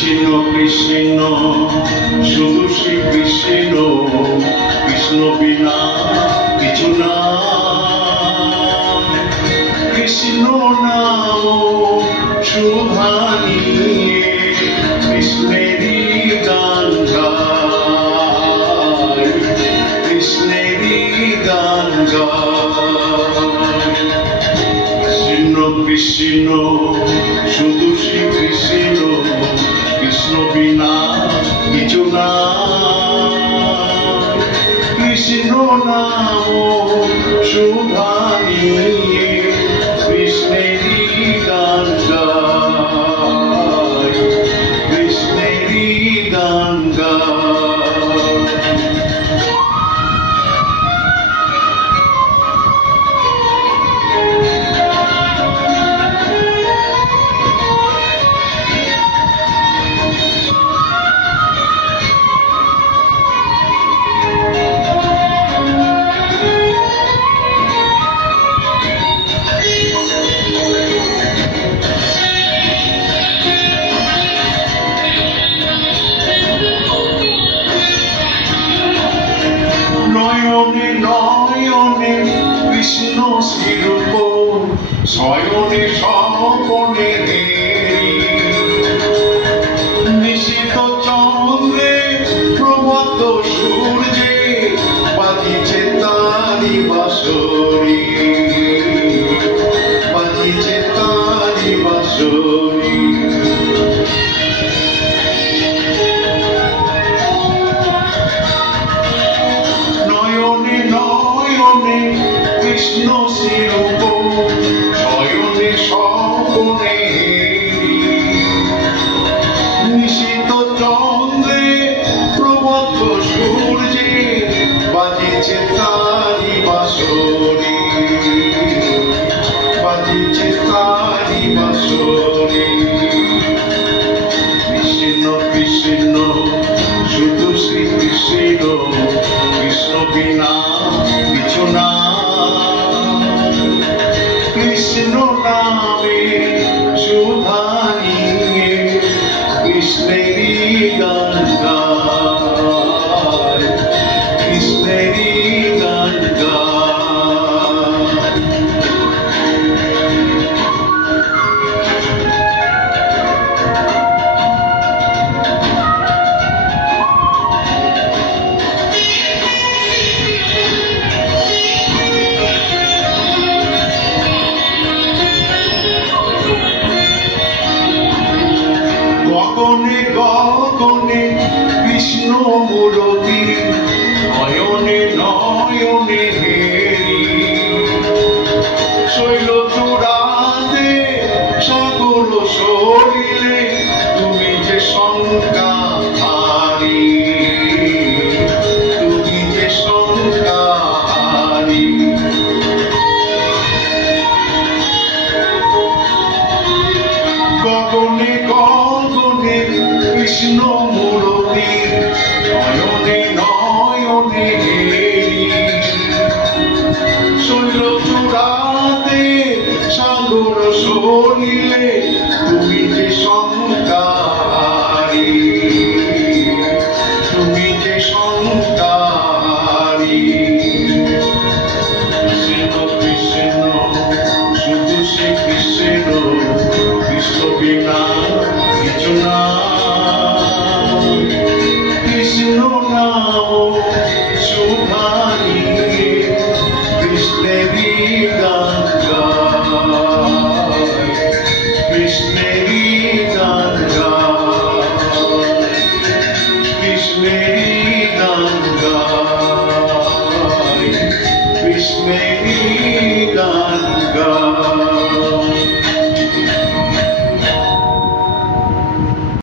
কৃষ্ণ কৃষ্ণ শুধু শ্রী কৃষ্ণ, কৃষ্ণ বিনা কিছু না। কৃষ্ণ নাম সুধা নিয়ে কৃষ্ণেরই গান গায়, কৃষ্ণেরই গান গায়। কৃষ্ণ কৃষ্ণ শুধু শ্রী কৃষ্ণ, কৃষ্ণ বিনা কিছু না। কৃষ্ণ নাম সুধা নিয়ে কৃষ্ণেরই গান গায়, কৃষ্ণেরই গান গায়। নয়নে নয়নে কৃষ্ণ শ্রীরূপ, শয়নে স্বপনে নিশিত চন্দ্রে প্রভাত সূর্যে বাজিছে তারি বাঁশরি, বাজিছে তারি বাঁশরি। নয়নে নয়নে কৃষ্ণ শ্রীরূপ, শয়নে স্বপনে নিশিত চন্দ্রে প্রভাত সূর্যে বাজিছে তারি বাঁশরি, বাজিছে তারি বাঁশরি। কৃষ্ণ কৃষ্ণ শুধু শ্রী কৃষ্ণ, কৃষ্ণ বিনা কিছু না। কৃষ্ণ নামে সুধা নিয়ে কৃষ্ণেরই গান গায়, কৃষ্ণেরই গান গায়। গগনে গগনে কৃষ্ণ মূরতি, নয়নে নয়নে হেরি শৈল চূড়াতে সাগর সরিলে তুমি যে সংখ্যাহারি, তুমি যে সংখ্যাহারি। গগনে গগনে কৃষ্ণ মূরতি, নয়নে নয়নে হেরি শৈল চূড়াতে সাগর সরিলে তুমি যে সংখ্যাহারি, তুমি যে সংখ্যাহারি। কৃষ্ণ কৃষ্ণ শুধু শ্রী কৃষ্ণ, কৃষ্ণ বিনা কিছু না।